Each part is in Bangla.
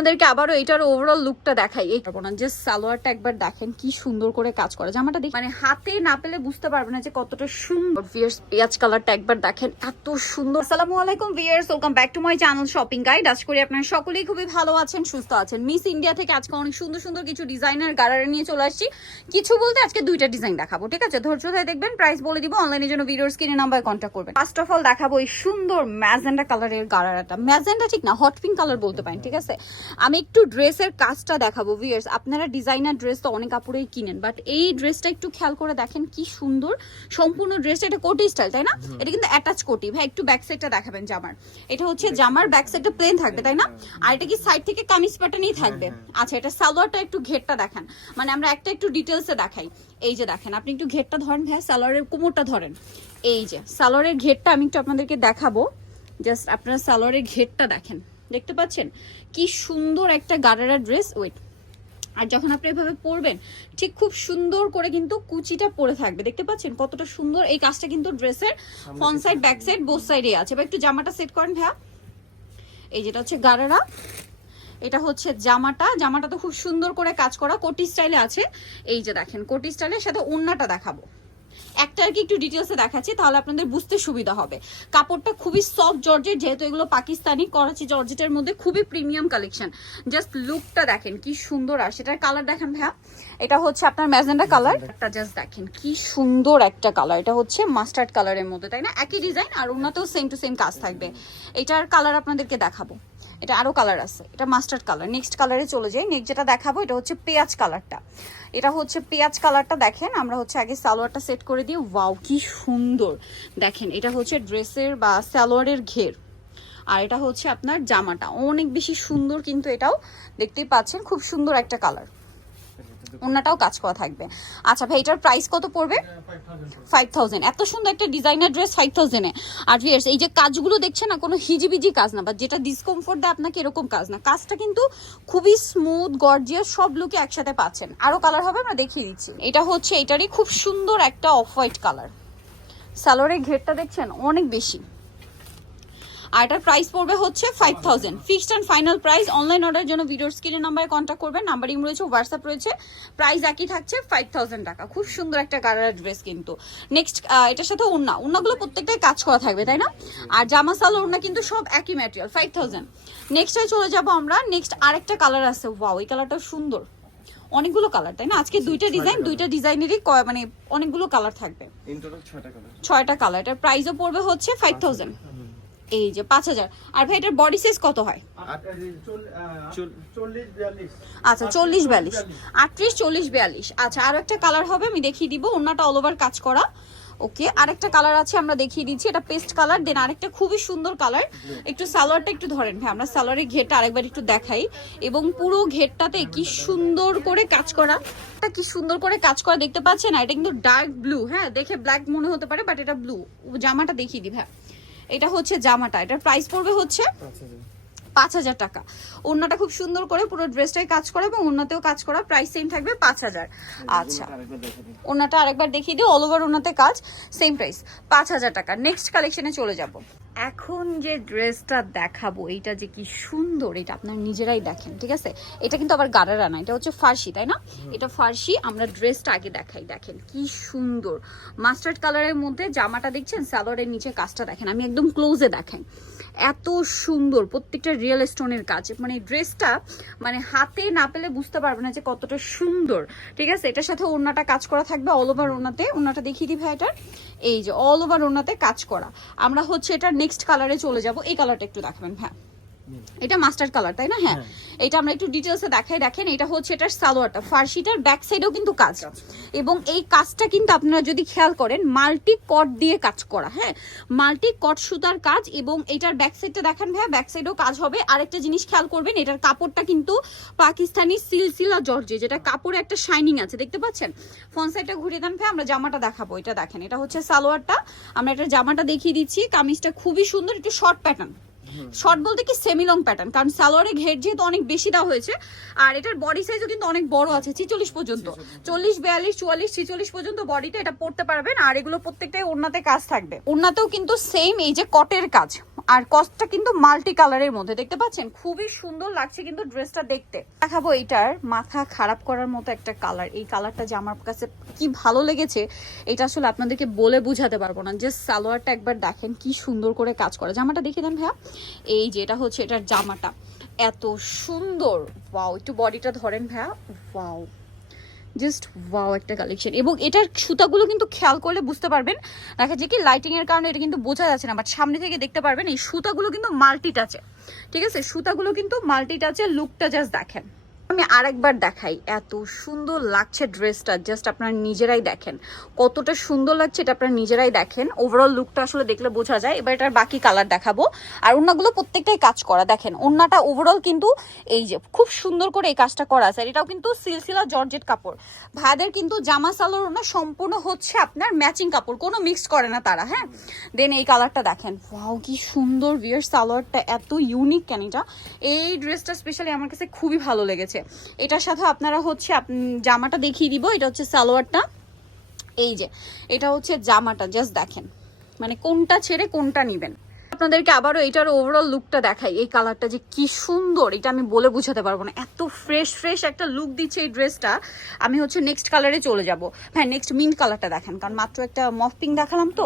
আপনাদেরকে আবারও এটার ওভারঅল লুকটা দেখাই। এই না যে সালোয়ারটা একবার দেখেন, কি সুন্দর করে কাজ করে। জামাটা দেখি মানে হাতে না পেলে বুঝতে পারবে না যে কতটা সুন্দর। ভিয়ার্স পেঁয়াজ কালারটা একবার দেখেন, এত সুন্দর। আসসালামু আলাইকুম viewers welcome back to my channel shopping guide আজ করি আপনারা সকলেই খুবই ভালো আছেন, সুস্থ আছেন। মিস ইন্ডিয়া থেকে আজকে অনেক সুন্দর সুন্দর কিছু ডিজাইনার গারারে নিয়ে চলে আসছি। কিছু বলতে আজকে দুইটা ডিজাইন দেখাবো, ঠিক আছে? ধৈর্য ধরে দেখবেন প্রাইস বলে দিব অনলাইনে জন্য ভিডিওর স্ক্রিনে নাম্বার কন্ট্যাক্ট করবেন। ফার্স্ট অফ অল দেখাবো এই সুন্দর ম্যাজেন্ডা কালারের গারারাটা ম্যাজেন্ডা ঠিক না হট পিঙ্ক কালার বলতে পারেন, ঠিক আছে? আমি একটু ড্রেসের কাজটা দেখাবো ভিয়ার্স আপনারা ডিজাইনার ড্রেস তো অনেক কাপড়েই কিনেন বাট এই ড্রেসটা একটু খেয়াল করে দেখেন কি সুন্দর। সম্পূর্ণ ড্রেসটা এটা কোটি স্টাইল তাই না? এটা কিন্তু অ্যাটাচ কোটি। ভাই একটু ব্যাক সাইডটা দেখাবেন জামার। এটা হচ্ছে জামার ব্যাক সাইডটা প্লেন থাকবে তাই না? আর এটা কি সাইড থেকে কামিজ প্যাটার্নই থাকবে? আচ্ছা এটা সালোয়ারটা একটু ঘেরটা দেখান। মানে আমরা একটা একটু ডিটেলসে দেখাই। এই যে দেখেন আপনি একটু ঘেরটা ধরেন ভাই সালোয়ারের কোমরটা ধরেন। এই যে সালোয়ারের ঘেরটা আমি একটু আপনাদেরকে দেখাবো। জাস্ট আপনারা সালোয়ারের ঘেরটা দেখেন। দেখতে পাচ্ছেন? কি সুন্দর একটা গারারা ড্রেস ওয়েট আর যখন আপনি এভাবে পরবেন ঠিক খুব সুন্দর করে কিন্তু কুচিটা পরে থাকবে। দেখতে পাচ্ছেন কতটা সুন্দর? এই কাজটা কিন্তু ড্রেসের front side back side both সাইডে আছে। এবার একটু জামাটা সেট করেন ভাইয়া। এই যেটা হচ্ছে গারারা এটা হচ্ছে জামাটা। জামাটা তো খুব সুন্দর করে কাজ করা। কোটি স্টাইলে আছে। এই যে দেখেন কোটি স্টাইলের সাথে ওন্নাটা দেখাবো। একটা আর কি একটু ডিটেলসে দেখাচ্ছি তাহলে আপনাদের বুঝতে সুবিধা হবে। কাপড়টা খুবই সফট জর্জেট যেহেতু এগুলো পাকিস্তানি করাচি জর্জেটের মধ্যে খুবই প্রিমিয়াম কালেকশন জাস্ট লুকটা দেখেন কি সুন্দর আর সেটার কালার দেখেন ভাইয়া। এটা হচ্ছে আপনার ম্যাজেন্ডা কালার একটা জাস্ট দেখেন কি সুন্দর একটা কালার এটা হচ্ছে মাস্টার্ড কালারের মধ্যে তাই না? একই ডিজাইন আর ওনাতেও সেম টু সেম কাজ থাকবে। এটার কালার আপনাদেরকে দেখাবো। এটা আরও কালার আছে এটা মাস্টার্ড কালার নেক্সট কালারে চলে যাই নেক্সট যেটা দেখাবো এটা হচ্ছে পেঁয়াজ কালারটা এটা হচ্ছে পেঁয়াজ কালারটা দেখেন আমরা হচ্ছে আগে সালোয়ারটা সেট করে দিই ওয়াও, কি সুন্দর। দেখেন, এটা হচ্ছে ড্রেসের বা সালোয়ারের ঘের। আর এটা হচ্ছে আপনার জামাটা। অনেক বেশি সুন্দর কিন্তু এটাও দেখতেই পাচ্ছেন, খুব সুন্দর একটা কালার। অন্যটাও কাজ করা থাকবে। আচ্ছা ভাই, এটার প্রাইস কত পড়বে? ফাইভ থাউজেন্ড এত সুন্দর একটা ডিজাইনার ড্রেস ফাইভ থাউজেন্ডে আর ভিয়ার্স এই যে কাজগুলো দেখছেন না, কোনো হিজিবিজি কাজ না বা যেটা ডিসকমফোর্ট দেয় আপনাকে এরকম কাজ না। কাজটা কিন্তু খুবই স্মুথ গর্জিয়াস সব লুকে একসাথে পাচ্ছেন। আরও কালার হবে, আমরা দেখিয়ে দিচ্ছি। এটা হচ্ছে, এটারই খুব সুন্দর একটা অফ হোয়াইট কালার স্যালোরের ঘেরটা দেখছেন? অনেক বেশি। আর এটার প্রাইস পড়বে হচ্ছে five thousand fixed and final price online order জন্য ভিডিওর স্ক্রিনের নাম্বারে কন্ট্যাক্ট করবেন। নাম্বার রয়েছে হোয়াটসঅ্যাপ রয়েছে। প্রাইস একই থাকছে ফাইভ থাউজেন্ড টাকা। খুব সুন্দর একটা গারার ড্রেস কিন্তু। নেক্সট এটার সাথে ওড়না। ওড়নাগুলো প্রত্যেকটাই কাজ করা থাকবে তাই না? আর জামা সাল ওড়না কিন্তু সব একই ম্যাটেরিয়াল ফাইভ থাউজেন্ড নেক্সটে চলে যাব আমরা। নেক্সট আরেকটা কালার আছে। ওয়াও এই কালারটা সুন্দর। অনেকগুলো কালার তাই না? আজকে দুইটা ডিজাইন দুইটা ডিজাইনেরই মানে অনেকগুলো কালার থাকবে। ছয়টা কালার এটার প্রাইসও পড়বে হচ্ছে ফাইভ থাউজেন্ড এই যে পাঁচ হাজার। আর ভাই এটার বডি সাইজ কত হয়? আচ্ছা চল্লিশ বিয়াল্লিশ। আটত্রিশ চল্লিশ বিয়াল্লিশ। আচ্ছা আর একটা কালার হবে আমি দেখিয়ে দিব। অন্যটা অল ওভার কাজ করা। ওকে আরেকটা কালার আছে আমরা দেখিয়ে দিচ্ছি। এটা পেস্ট কালার দেন আরেকটা খুবই সুন্দর কালার একটু সালোয়ারটা একটু ধরেন ভাই আমরা সালোয়ারের ঘেরটা আরেকবার একটু দেখাই। এবং পুরো ঘেরটাতে কি সুন্দর করে কাজ করা। এটা কি সুন্দর করে কাজ করা দেখতে পাচ্ছেন? এটা কিন্তু ডার্ক ব্লু হ্যাঁ দেখে ব্ল্যাক মনে হতে পারে বাট এটা ব্লু জামাটা দেখিয়ে দিই ভাই। এটা হচ্ছে জামাটা এটার প্রাইস পড়বে হচ্ছে পাঁচ হাজার। টাকা। ওনাটা খুব সুন্দর করে পুরো ড্রেসটাই কাজ করে এবং ওনাতেও কাজ করা প্রাইস সেম থাকবে পাঁচ হাজার। আচ্ছা। ওনাটা আরেকবার দেখিয়ে দিই অল ওভার ওনাতে কাজ সেম প্রাইস পাঁচ হাজার টাকা। নেক্সট কালেকশনে চলে যাব। এখন যে ড্রেসটা দেখাবো এইটা যে কি সুন্দর এটা আপনার নিজেরাই দেখেন ঠিক আছে? এটা কিন্তু আবার গারারা না এটা হচ্ছে ফার্সি তাই না? এটা ফার্সি আমরা ড্রেসটা আগে দেখাই দেখেন কি সুন্দর। মাস্টার্ড কালারের মধ্যে জামাটা দেখছেন? স্যালোয়ারের নিচে কাজটা দেখেন আমি একদম ক্লোজে দেখেন এত সুন্দর প্রত্যেকটা রিয়েল স্টোনের কাজ মানে ড্রেসটা মানে হাতে না পেলে বুঝতে পারবে না যে কতটা সুন্দর ঠিক আছে? এটার সাথে ওড়নাটা কাজ করা থাকবে অল ওভার ওনাতে ওড়নাটা দেখিয়ে দিই ভাই এটার। এই যে অল ওভার ওনাতে কাজ করা। আমরা হচ্ছে এটা নেক্সট কালারে চলে যাব। এই কালারটা একটু দেখাবেন হ্যাঁ এটা মাস্টার্ড কালার তাই না? হ্যাঁ। এটা আমরা একটু ডিটেলসে দেখাই। দেখেন এটা হচ্ছে এটার সালোয়ারটা। ফার্সিটার ব্যাক সাইডেও কিন্তু কাজ। এবং এই কাজটা কিন্তু আপনারা যদি খেয়াল করেন মাল্টি কট দিয়ে কাজ করা হ্যাঁ? মাল্টি কট সুতার কাজ এবং এটার ব্যাক সাইডটা দেখেন ভাইয়া ব্যাক সাইডেও কাজ হবে। আরেকটা জিনিস খেয়াল করবেন এটার কাপড়টা কিন্তু পাকিস্তানি সিলসিলা জর্জে যেটা কাপড়ে একটা শাইনিং আছে দেখতে পাচ্ছেন? ফোন সাইডটা ঘুরিয়ে দেন ভাই আমরা জামাটা দেখাবো। এটা দেখেন এটা হচ্ছে সালোয়ারটা। আমরা এটার জামাটা দেখিয়ে দিচ্ছি। কামিজটা খুবই সুন্দর একটু শর্ট প্যাটার্ন শর্ট বলতে কি সেমি লং প্যাটার্ন কারণ সালোয়ারের ঘের যেহেতু অনেক বেশি দেওয়া হয়েছে আর এটার বডি সাইজও কিন্তু অনেক বড় আছে ছিচল্লিশ পর্যন্ত। চল্লিশ বিয়াল্লিশ চুয়াল্লিশ ছিচল্লিশ পর্যন্ত বডিতে এটা পড়তে পারবেন আর এগুলো প্রত্যেকটাই ওড়নাতে কাজ থাকবে। ওড়নাতেও কিন্তু সেম এই যে কটের কাজ। আর কস্টটা কিন্তু মাল্টি কালারের মধ্যে। দেখতে পাচ্ছেন? খুবই সুন্দর লাগছে কিন্তু ড্রেসটা দেখতে। দেখাবো এটার মাথা খারাপ করার মতো একটা কালার। এই কালারটা যে আমার কাছে কি ভালো লেগেছে, এটা আসলে আপনাদেরকে বলে বুঝাতে পারব না। যে সালোয়ারটা একবার দেখেন কি সুন্দর করে কাজ করে। জামাটা দেখে দেন ভাইয়া। এই যে এটা হচ্ছে এটার জামাটা। এত সুন্দর। ওয়াও একটু বডিটা ধরেন ভাইয়া। ওয়াও জাস্ট ওয়াও একটা কালেকশন এবং এটার সুতাগুলো কিন্তু খেয়াল করলে বুঝতে পারবেন। দেখা যায় কি লাইটিংয়ের কারণে এটা কিন্তু বোঝা যাচ্ছে না বাট সামনে থেকে দেখতে পারবেন, এই সুতাগুলো কিন্তু মাল্টি টাচে ঠিক আছে? সুতাগুলো কিন্তু মাল্টি টাচে লুকটা জাস্ট দেখেন। আমি আরেকবার দেখাই, এত সুন্দর লাগছে ড্রেসটা জাস্ট আপনারা নিজেরাই দেখেন। কতটা সুন্দর লাগছে এটা আপনারা নিজেরাই দেখেন। ওভারঅল লুকটা আসলে দেখলে বোঝা যায়। এবার এটার বাকি কালার দেখাবো। আর ওনাগুলো প্রত্যেকটাই কাজ করা। দেখেন ওনাটা ওভারঅল কিন্তু এই যে খুব সুন্দর করে এই কাজটা করা আছে। আর এটাও কিন্তু সিলসিলা জর্জেট কাপড়। ভাইদের কিন্তু জামা সালোয়ার ওনা সম্পূর্ণ হচ্ছে আপনার ম্যাচিং কাপড়। কোনো মিক্স করে না তারা হ্যাঁ? দেন এই কালারটা দেখেন। ওয়াও কি সুন্দর বিয়ার সালোয়ারটা। এত ইউনিক কেন এটা? এই ড্রেসটা স্পেশালি আমার কাছে খুবই ভালো লেগেছে। এটার সাথে আপনারা হচ্ছে জামাটা দেখিয়ে দিব। এটা হচ্ছে সালোয়ারটা। এই যে এটা হচ্ছে জামাটা জাস্ট দেখেন। মানে কোনটা ছেড়ে কোনটা নিবেন। আপনাদেরকে আবারও এটার ওভারঅল লুকটা দেখাই। এই কালারটা যে কি সুন্দর এটা আমি বলে বুঝাতে পারব না। এত ফ্রেশ ফ্রেশ একটা লুক দিচ্ছে এই ড্রেসটা আমি হচ্ছে নেক্সট কালারে চলে যাব। হ্যাঁ নেক্সট মিন্ট কালারটা দেখেন। কারণ মাত্র একটা মফ পিঙ্ক দেখালাম তো।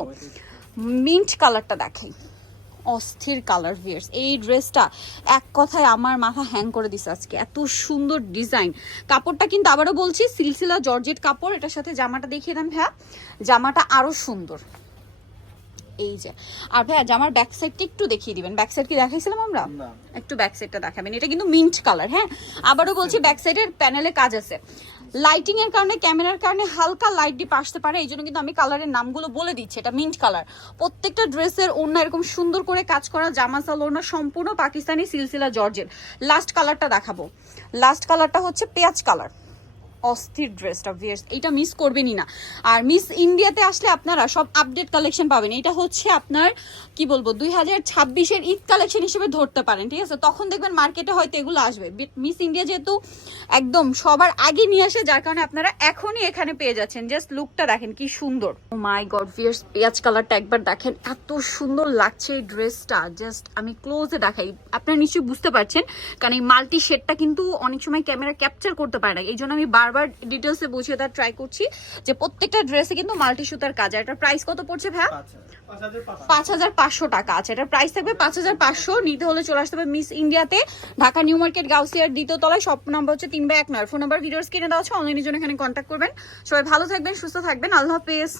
মিন্ট কালারটা দেখাই। অস্থির কালার ভিয়ার্স এই ড্রেসটা এক কথায় আমার মাথা হ্যাং করে দিছে আজকে। এত সুন্দর ডিজাইন কাপড়টা কিন্তু আবারও বলছি, সিলসিলা জর্জেট কাপড়। এটার সাথে জামাটা দেখিয়ে দেন হ্যাঁ জামাটা আরও সুন্দর। এই যে। আর ভাইয়া জামার ব্যাক সাইডটা একটু দেখিয়ে দিবেন। ব্যাক সাইড কি দেখাইছিলাম আমরা? একটু ব্যাক সাইডটা দেখাবেন। এটা কিন্তু মিন্ট কালার হ্যাঁ? আবারও বলছি ব্যাক সাইডের প্যানেলে কাজ আছে। লাইটিং এর কারণে ক্যামেরার কারণে হালকা লাইট ডিপ আসতে পারে এই জন্য কিন্তু আমি কালারের নামগুলো বলে দিচ্ছি। এটা মিন্ট কালার প্রত্যেকটা ড্রেসের ওড়না এরকম সুন্দর করে কাজ করা জামা সাল ওড়না সম্পূর্ণ পাকিস্তানি সিলসিলা জর্জের লাস্ট কালারটা দেখাবো। লাস্ট কালারটা হচ্ছে পেঁয়াজ কালার অস্থির ড্রেসটা ভিয়ার্স এটা মিস করবেনই না। আর মিস ইন্ডিয়াতে আসলে আপনারা সব আপডেট কালেকশন পাবেন। এটা হচ্ছে আপনার, কি বলব, দুই হাজার ছাব্বিশের ঈদ কালেকশন হিসেবে ধরতে পারেন, ঠিক আছে? তখন দেখবেন মার্কেটে হয়তো এগুলো আসবে। মিস ইন্ডিয়া যেহেতু একদম সবার আগে নিয়ে আসে, যার কারণে আপনারা এখনই এখানে পেয়ে যাচ্ছেন। জাস্ট লুকটা দেখেন, কি সুন্দর। মাই গড ভিয়ার্স পেঁয়াজ কালারটা একবার দেখেন, এত সুন্দর লাগছে এই ড্রেসটা জাস্ট আমি ক্লোজে দেখাই। আপনারা নিশ্চয়ই বুঝতে পারছেন, কারণ এই মাল্টি শেডটা কিন্তু অনেক সময় ক্যামেরা ক্যাপচার করতে পারে না। এই জন্য আমি বারবার ডিটেলসে বুঝিয়ে তার ট্রাই করছি যে প্রত্যেকটা ড্রেসে কিন্তু মাল্টি সুতার কাজ আর এটার প্রাইস কত পড়ছে ভাই পাঁচ হাজার পাঁচ পাঁচ হাজার পাঁচশো টাকা। আছে এটার প্রাইস থাকবে পাঁচ হাজার পাঁচশো। নিতে হলে চলে আসতে হবে মিস ইন্ডিয়াতে ঢাকা নিউ মার্কেট গাউসিয়ার দ্বিতীয় তলায়। সব নাম্বার হচ্ছে তিন বা এক নয়। ফোন নাম্বার ভিডিওস কিনে দেওয়া আছে। অনলাইনের জন্য এখানে কন্ট্যাক্ট করবেন। সবাই ভালো থাকবেন সুস্থ থাকবেন। আল্লাহ হাফেজ।